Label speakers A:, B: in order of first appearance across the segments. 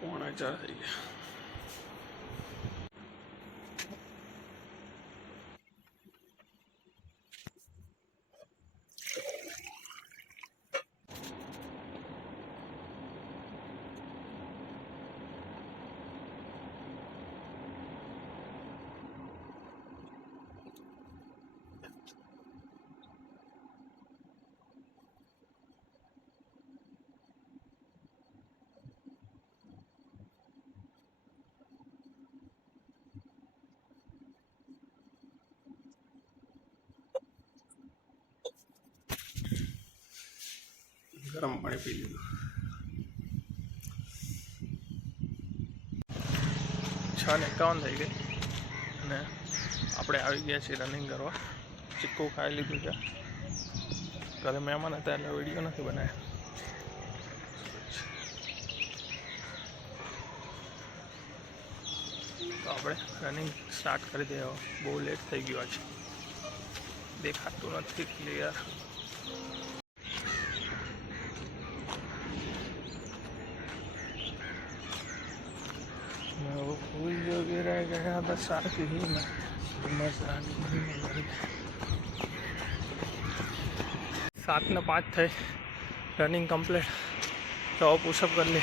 A: પોણા ગરમ પાણી પી લીધું. છ ને એકાવન થઈ ગઈ. અને આપણે આવી ગયા છીએ રનિંગ કરવા. ચીક્કુ ખાઈ લીધું છે. ઘરે મહેમાન હતા એટલે વીડિયો નથી બનાવ્યા. તો આપણે રનિંગ સ્ટાર્ટ કરી દઈએ. બહુ લેટ થઈ ગયું છે દેખાતું નથી ક્લિયર मैं वो फूल जो गिरा गया बरसात ही में बरसात ही में मर गया। સાત ને પાંચ થઈ રનિંગ કમ્પ્લીટ તો પુશઅપ કરી લે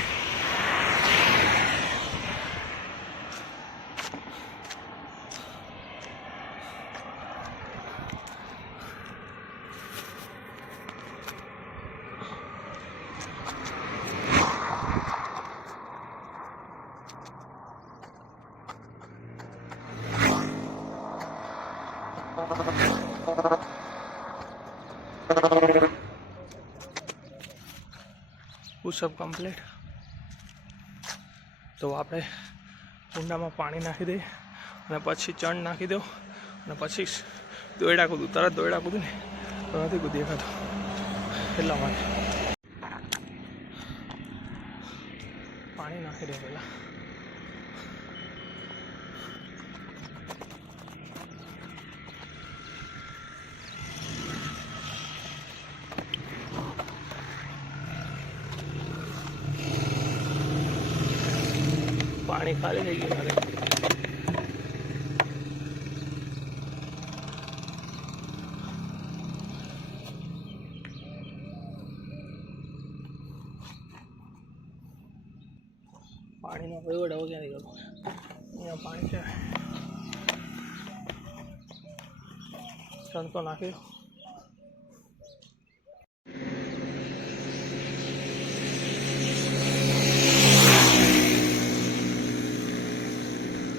A: પુશઅપ કમ્પ્લીટ. તો આપણે કુંડામાં પાણી નાખી દઈએ અને પછી ચણ નાખી દો અને પછી દોયડા કૂદું. તરત દોયડા કૂદું ને તો નથી કૂદી ખાતો એટલા માટે. પાણી નાખી દે પહેલાં. પાણી ખાલી થઈ ગયું મારે પાણીનો વહીવટ હવે ક્યાંથી કરવો? અહીંયા પાણી છે. સંતો નાખી દો.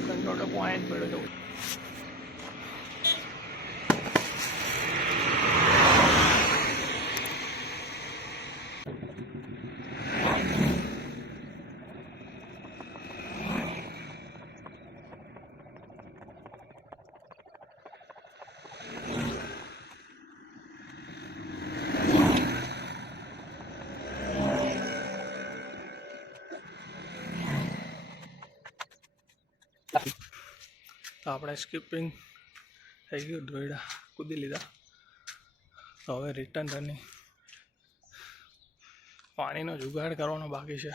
A: કંટ્રોલ પોઈન્ટ પડ્યો છે તો આપણે સ્કીપિંગ થઈ ગયું દોયડા કૂદી લીધા. તો હવે રિટર્ન રનિંગ પાણીનો જુગાડ કરવાનો બાકી છે.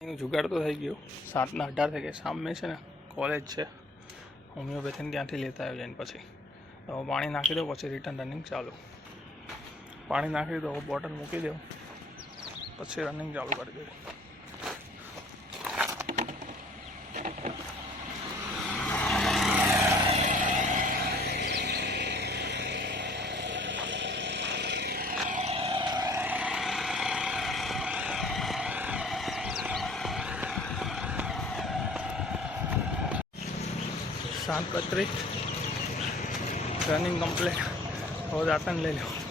A: એનું જુગાડ તો થઈ ગયું. સાતના અઢાર થઈ ગયા. સામે છે ને કોલેજ છે. હોમિયોપેથીને ત્યાંથી લેતા આવ્યો જઈને પછી. હવે પાણી નાખી દો, પછી રિટર્ન રનિંગ ચાલુ. પાણી નાખી દો બોટલ મૂકી દો, પછી રનિંગ ચાલુ કરી દો સાત બત્રીસ રનિંગ કમ્પ્લીટ હવે દાંતન લઈ લો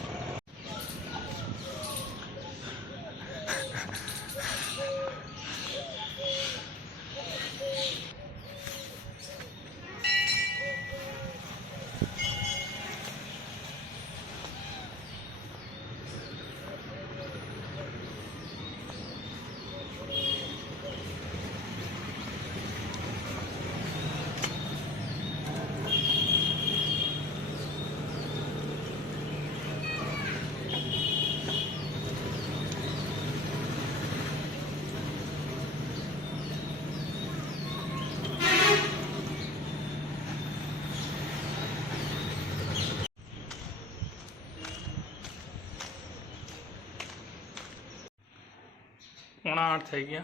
A: પોણા આઠ થઈ ગયા.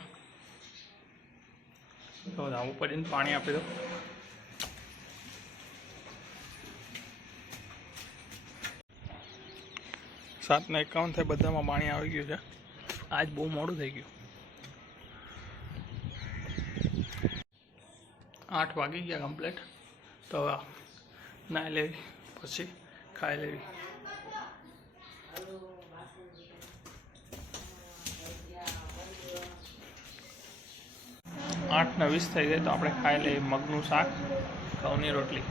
A: તો ધાબુ પર પાણી આપી દો. સાતના એકાવન થાય, બધામાં પાણી આવી ગયું છે. આજ બહુ મોડું થઈ ગયું. આઠ વાગી ગયા કમ્પ્લેટ તો નાહી લેવી, પછી ખાઈ લેવી. આઠ ને વીસ થઈ ગઈ તો આપણે ખાઈ લઈએ મગનું શાક ઘઉંની રોટલી.